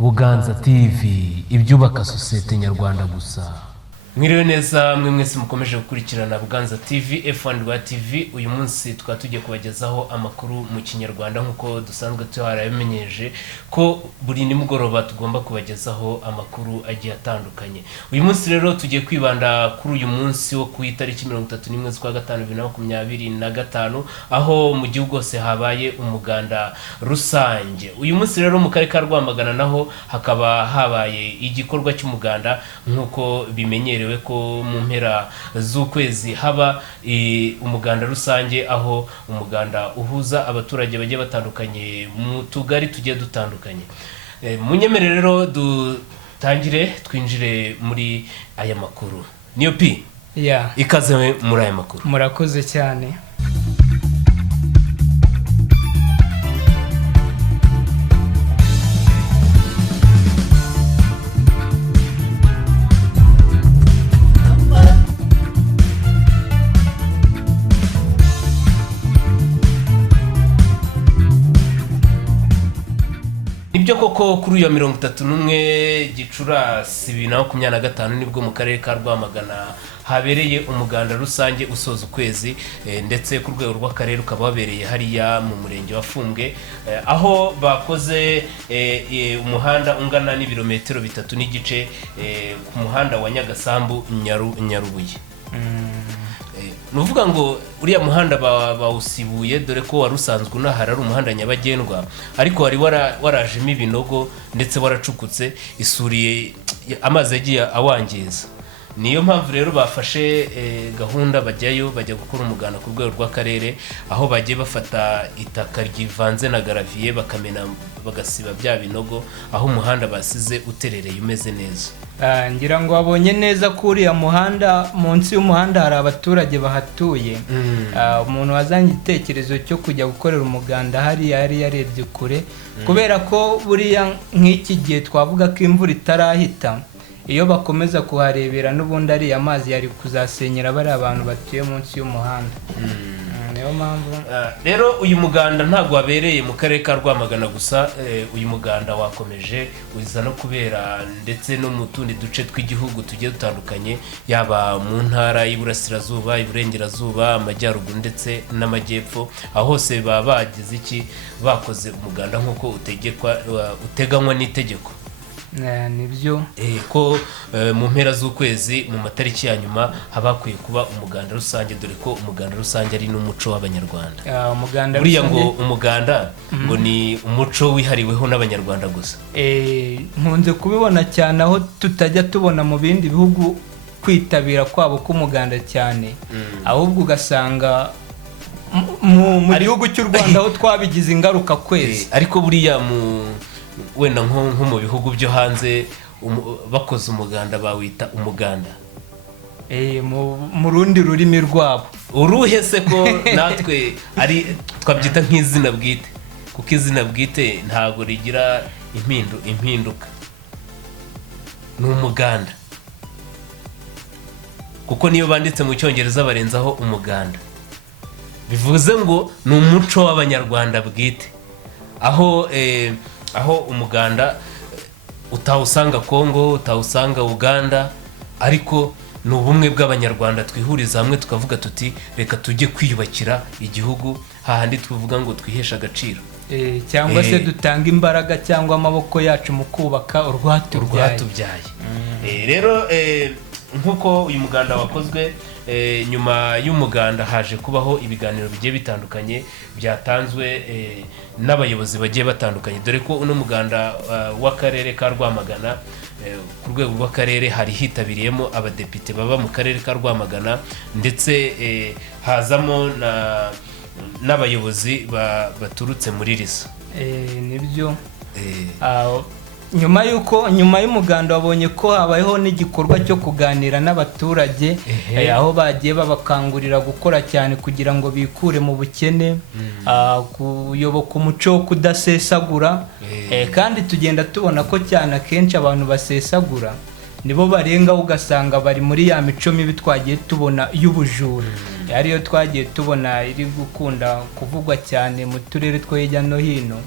Buganza TV, ibyubaka sosiyete nyarwanda gusa. Mwiriwe neza mwe mwese mukomeje gukurikirana Buganza TV F1 rwa TV. Uyu munsi twatugiye kubagezaho amakuru mu kinyarwanda nkuko dusanzwe twarabimenyeje ko buri nimugoroba tugomba kubagezaho amakuru agiye atandukanye. Uyu munsi rero tugiye kwibanda kuri uyu munsi wo ku itariki 31 z'ukwa gatanu 2025 aho mu gihugu hose habaye umuganda rusange. Uyu munsi rero mu karere ka Rwamagana naho hakaba habaye igikorwa cy'umuganda nkuko bimenyerewe ko mu mpera z'ukwezi haba umuganda rusange aho umuganda uhuza abaturage bagiye batandukanye mu tugari tugiye dutandukanye. Munyemerere rero dutangire twinjire muri aya makuru. Niyo P ikaze muri aya makuru. Murakoze cyane. Ibyo koko kuri uyu 31 Gicurasi 2025 nibwo mu karere ka Rwamagana habereye umuganda rusange usoza ukwezi, ndetse ku rwego rw'akarere ukaba wabereye hariya mu murenge wa Fumbwe, aho bakoze umuhanda ungana n'ibirometero 3 n'igice ku muhanda wa Nyagasambu Nyarubuye. Nuvuga ngo uriya muhanda bawusibuye dore ko warusanzwe unahara ari umuhanda nyabagendwa, ariko wari warajemo ibinogo ndetse waracukutse isuriye amazi yagiye awangiza. Niyo mpamvu rero bafashe gahunda bajyayo bajya gukora umuganda ku rwego rw'akarere, aho bagiye bafata itaka ryivanze na garaviye bakamena bagasiba bya binogo, aho umuhanda basize uterereye umeze neza. Ngira ngo wabonye neza ko uriya muhanda, munsi y'umuhanda hari abaturage bahatuye. Umuntu wazanye igitekerezo cyo kujya gukorera umuganda hari yarebye kure, kubera ko buriya nk'iki gihe twavuga ko imvura itarahita, iyo bakomeza kuharebera n'ubundi ari amazi yari kuzasenyera bari abantu batuye munsi y'umuhanda. Niyo mpamvu rero uyu muganda ntabwo wabereye mu karere ka Rwamagana gusa, uyu muganda wakomeje uza no kubera ndetse no mu tundi duce tw'igihugu tugiye dutandukanye, yaba mu ntara y'Iburasirazuba, Iburengerazuba, Amajyaruguru ndetse n'Amajyepfo. Aho hose baba bagize iki, bakoze umuganda nk'uko uteganywa n'itegeko. Nibyo ko mu mpera z'ukwezi mu matariki ya nyuma habakwiye kuba umuganda rusange, dore ko umuganda rusange ari n'umuco w'abanyarwanda. Buriya ngo umuganda ngo ni umuco wihariweho n'abanyarwanda gusa. Nkunze kubibona cyane aho tutajya tubona mu bindi bihugu kwitabira kwabo k'umuganda cyane, ahubwo ugasanga mu gihugu cy'u Rwanda aho twabigize ingaruka kwezi. Ariko buriya wenda nko mu bihugu byo hanze bakoze umuganda bawita umuganda mu rundi rurimi rwabo. Uruhe se ko natwe ari twabyita nk'izina bwite, kuko izina bwite ntago rigira impinduka. Ni umuganda kuko niyo banditse mu Cyongereza barenzaho umuganda, bivuze ngo ni umuco w'abanyarwanda bwite, aho umuganda utawusanga Kongo, utawusanga Uganda, ariko ni ubumwe bw'abanyarwanda twihuriza hamwe tukavuga tuti reka tujye kwiyubakira igihugu, hahandi tuvuga ngo twihesha agaciro, cyangwa se dutanga imbaraga cyangwa amaboko yacu mu kubaka urwatubyaye. Rero nkuko uyu muganda wakozwe, nyuma y'umuganda haje kubaho ibiganiro bigiye bitandukanye byatanzwe n'abayobozi bagiye batandukanye, dore ko uno muganda w'akarere ka Rwamagana ku rwego rw'akarere hari hitabiriyemo abadepite baba mu karere ka Rwamagana, ndetse hazamo n'abayobozi baturutse muri RISA. Nibyo nyuma y'umuganda wabonye ko habayeho n'igikorwa cyo kuganira n'abaturage, aho bagiye babakangurira gukora cyane kugira ngo bikure mu bukene, kuyoboka umuco wo kudasesagura. Kandi tugenda tubona ko cyane akenshi abantu basesagura nibo barenga, ugasanga bari muri ya mico mibi twagiye tubona y'ubujura. ariyo twagiye tubona iri gukunda kuvugwa cyane mu turere two hirya no hino.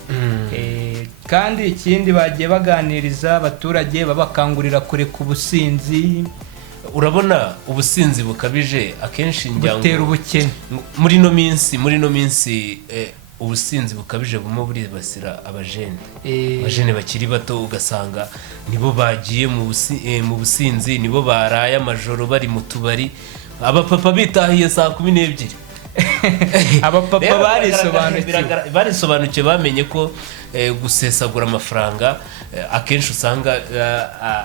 kandi ikindi bagiye baganiriza abaturage babakangurira kureka ubusinzi. Urabona ubusinzi bukabije akenshi butera ubukene. muri no minsi ubusinzi bukabije bumo buribasira abajene bakiri bato, ugasanga nibo bagiye mu businzi, nibo baraye amajoro bari mu tubari, abapapa bitahiye saa 12. Abapapa barisobanukiwe bamenye ko gusesagura amafaranga akenshi usanga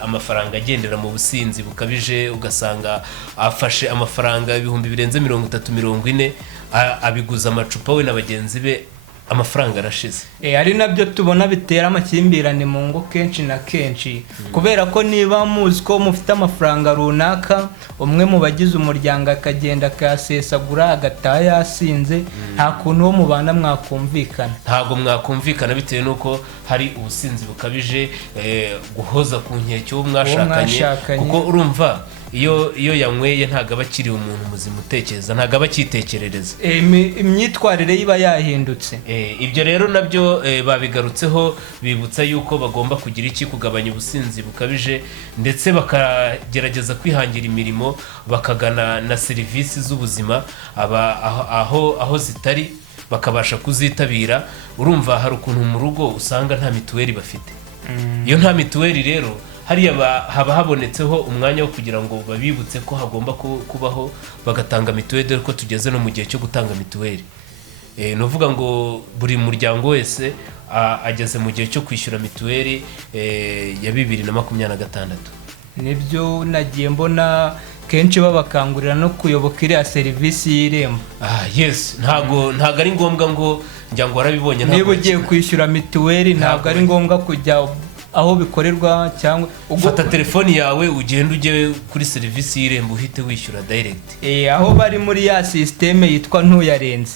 amafaranga agendera mu businzi bukabije, ugasanga afashe amafaranga ibihumbi birenze 30-40 abiguza amacupa we na bagenzi be, amafaranga arashize. Ari nabyo tubona bitera amakimbirane mu ngo kenshi na kenshi, kubera ko niba muzi ko mufite amafaranga runaka, umwe mu bagize umuryango akagenda akasesagura agataha yasinze, nta kuntu wo mubana mwakumvikana. Ntago mwakumvikana bitewe nuko hari ubusinzi bukabije, guhoza ku nkeke wo mwashakanye, kuko urumva iyo yanyweye ntago abakiri umuntu muzima utekereza, ntago abakitekerereza, imyitwarire yiba yahindutse. Ibyo rero nabyo babigarutseho, bibutsa yuko bagomba kugira kugabanya ubusinzi bukabije, ndetse bakagerageza kwihangira imirimo, bakagana na serivisi z'ubuzima aho zitari, bakabasha kuzitabira. Urumva hari ukuntu mu rugo usanga nta mituweli bafite. Iyo nta mituweli rero hariya haba habonetseho umwanya wo kugira ngo babibutse ko hagomba kubaho bagatanga mituweli, dore ko tugeze no mu gihe cyo gutanga mituweli. Nuvuga ngo buri muryango wese ageze mu gihe cyo kwishyura mituweli ya 2026. Nibyo nagiye mbona kenshi babakangurira no kuyoboka iriya serivisi y'Irembo. Yes, ntago ari ngombwa ngo njya ngo warabibonye. Niba ugiye kwishyura mituweli ntabwo ari ngombwa kujya aho bikorerwa, cyangwa ufata telefoni yawe ugenda ujye kuri serivisi y'Irembo uhite wishyura direct. Aho bari muri ya systeme yitwa ntuyarenze.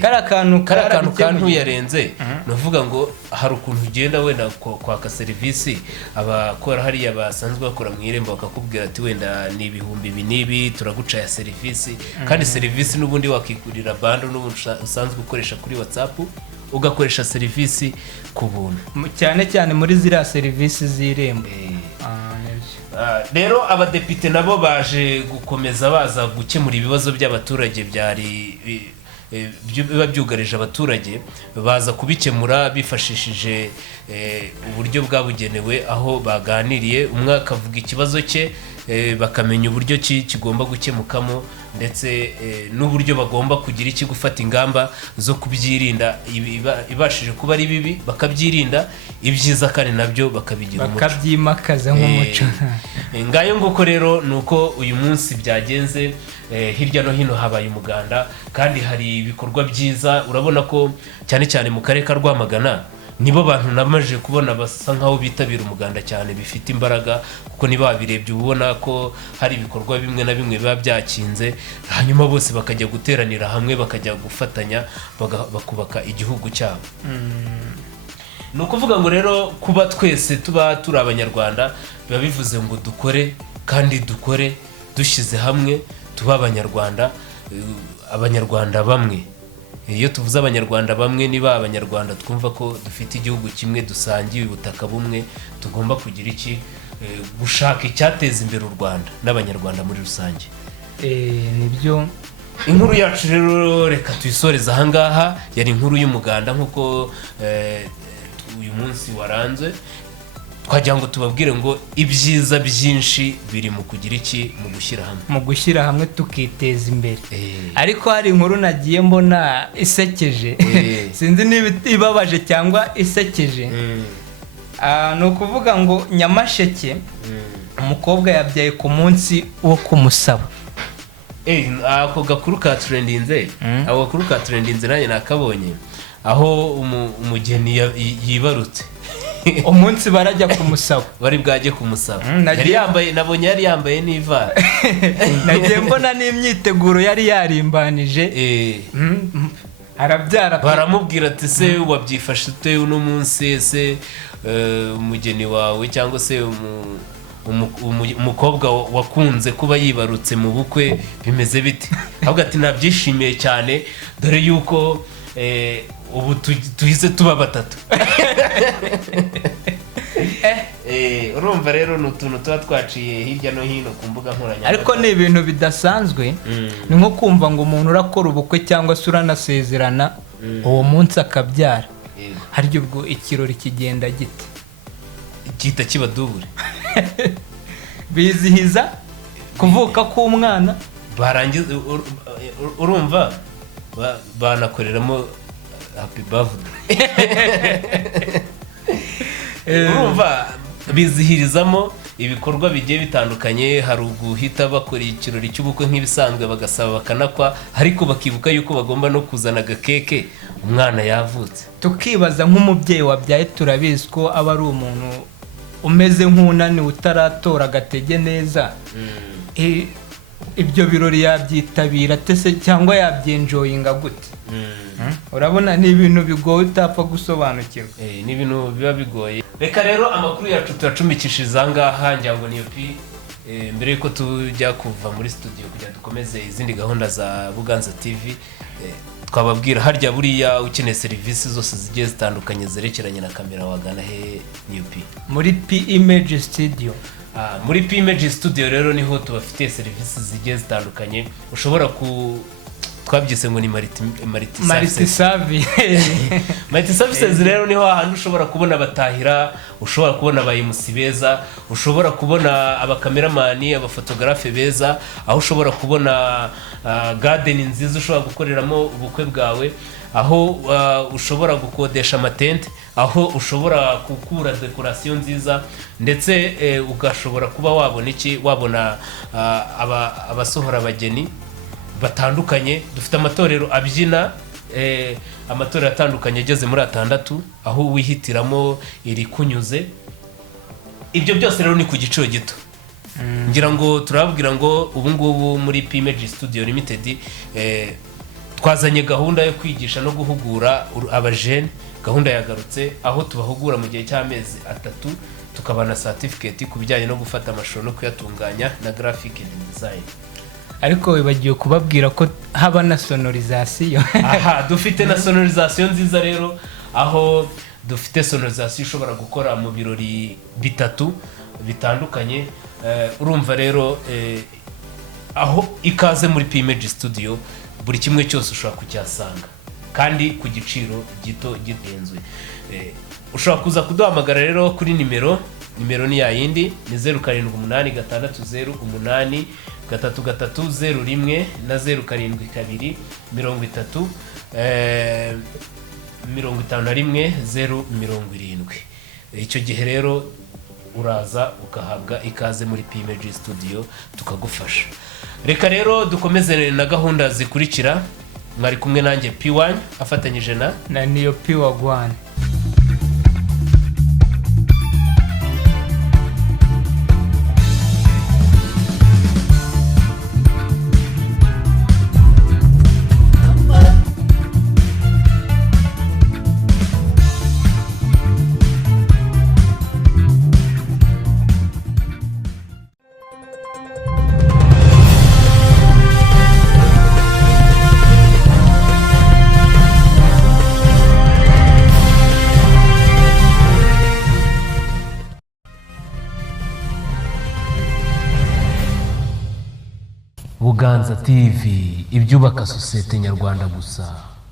Kara kantu ntuyarenze, nuvuga ngo hari ukuntu ugenda wenda kwaka serivisi, abakora hariya basanzwe bakora mu Irembo bakakubwira ati wenda ni ibihumbi nibi turaguca ya serivisi, kandi serivisi n'ubundi wakikurira bando n'ubundi usanzwe ukoresha kuri WhatsApp, ugakoresha serivisi ku buntu, cyane muri ziriya serivisi z'Irembo. Rero abadepite nabo baje gukomeza baza gukemura ibibazo by'abaturage byari biba byugarije abaturage, baza kubikemura bifashishije uburyo bwabugenewe, aho baganiriye umwe akavuga ikibazo cye, bakamenya uburyo kigomba gukemukamo, ndetse n'uburyo bagomba kugira gufata ingamba zo kubyirinda, ibashije kuba ari bibi bakabyirinda, ibyiza kandi nabyo bakabigira umuco, bakabyimakaza nk'umuco. Ngayo nguko rero nuko uyu munsi byagenze. Hirya no hino habaye umuganda, kandi hari ibikorwa byiza. Urabona ko cyane mu karere ka Rwamagana nibo bantu namaje kubona basa nkaho bitabira umuganda cyane, bifite imbaraga, kuko niba babirebye ubona ko hari ibikorwa bimwe na bimwe biba byakinze, hanyuma bose bakajya guteranira hamwe, bakajya gufatanya bakubaka igihugu cyabo. Ni ukuvuga ngo rero kuba twese tuba turi abanyarwanda biba bivuze ngo dukore, kandi dukore dushyize hamwe, tuba abanyarwanda bamwe. Iyo tuvuze abanyarwanda bamwe, niba abanyarwanda twumva ko dufite igihugu kimwe, dusangiye ubutaka bumwe, tugomba kugira gushaka icyateza imbere u Rwanda n'abanyarwanda muri rusange. Nibyo inkuru yacu rero reka tuyisoreza ahangaha. Yari inkuru y'umuganda nk'uko uyu munsi waranze, twagira ngo tubabwire ngo ibyiza byinshi biri mu kugira mu gushyira hamwe tukiteza imbere. Ariko hari inkuru nagiye mbona isekeje, sinzi niba ibabaje cyangwa isekeje. Ni ukuvuga ngo Nyamasheke, umukobwa yabyaye ku munsi wo kumusaba. Ako gakuru ka trendinze, nanjye nakabonye, aho umugeni yibarutse umunsi barajya kumusaba, bari bwaje kumusaba, nabonye yari yambaye n'ivara. Nagiye mbona n'imyiteguro yari yarimbanije, arabyara, baramubwira ati se wabyifashe ute uno munsi, ese umugeni wawe cyangwa se umukobwa wakunze kuba yibarutse mu bukwe bimeze bite? Ahubwo ati nabyishimiye cyane, dore yuko ubu tuhise tuba batatu. Urumva rero ni utuntu tuba twaciye hirya no hino ku mbuga nkoranyambaga, ariko ni ibintu bidasanzwe. Ni nko kumva ngo umuntu urakora ubukwe cyangwa se uranasezerana uwo munsi akabyara, harya ubwo ikirori kigenda gite? gihita kiba dubure. Bizihiza kuvuka k'umwana, barangiza urumva banakoreramo happy birthday. Urumva bizihirizamo ibikorwa bigiye bitandukanye. Hari uguhita bakora ikirori cy'ubukwe nk'ibisanzwe bagasaba bakanakwa, ariko bakibuka yuko bagomba no kuzana agakeke umwana yavutse. Tukibaza nk'umubyeyi wabyaye, turabizi ko aba ari umuntu umeze nk'unaniwe utaratora agatege neza. Ibyo birori yabyitabira tese cyangwa yabyenjoyinga gute? Urabona ni ibintu bigoye utapfa gusobanukirwa. Ni ibintu biba bigoye. Reka rero amakuru yacu turacumikishiriza ahangaha, ngira ngo niyo mbere yuko tujya kuva muri studio kugira dukomeze izindi gahunda za Buganza TV, twababwira harya buriya ukeneye serivisi zose zigiye zitandukanye zerekeranye na kamera wagana he niyo muri P Image Studio. Muri P Image Studio rero niho tubafitiye serivisi zigiye zitandukanye. Ushobora twabyise ngo ni multi services. Rero niho ahandi ushobora kubona abatahira, ushobora kubona abayimusi beza, ushobora kubona abakameramani, abafotogarafe beza, aho ushobora kubona garden nziza ushobora gukoreramo ubukwe bwawe, aho ushobora gukodesha amatente, aho ushobora gukura decoration nziza, ndetse ugashobora kuba wabona abasohora abageni batandukanye. Dufite amatorero abyina, amatorero atandukanye ageze muri 6, aho wihitiramo iri kunyuze. Ibyo byose rero ni ku giciro gito. Ngira ngo turababwira ngo ubu ngubu muri P Image Studio Limited twazanye gahunda yo kwigisha no guhugura abajene. Gahunda yagarutse aho tubahugura mu gihe cy'amezi 3, tukabana certificate ku bijyanye no gufata amashusho no kuyatunganya na graphic design. Ariko wibagiye kubabwira ko haba na sonorisation. Dufite na sonorisation nziza rero, aho dufite sonorisation ushobora gukora mu birori 3 bitandukanye. Urumva rero aho ikaze muri P Image Studio, buri kimwe cyose ushobora kucyasanga kandi ku giciro gito gihenze. Ushobora kuza kuduhamagara rero kuri nimero ni ya yindi, ni 078608 330 na 0722 30 51 070. Icyo gihe rero uraza ugahabwa ikaze muri P Image Studio tukagufasha. Reka rero dukomeze na gahunda zikurikira. Mwari kumwe nanjye P1 afatanyije na niyo P1. Buganza TV, ibyubaka sosiyete nyarwanda gusa.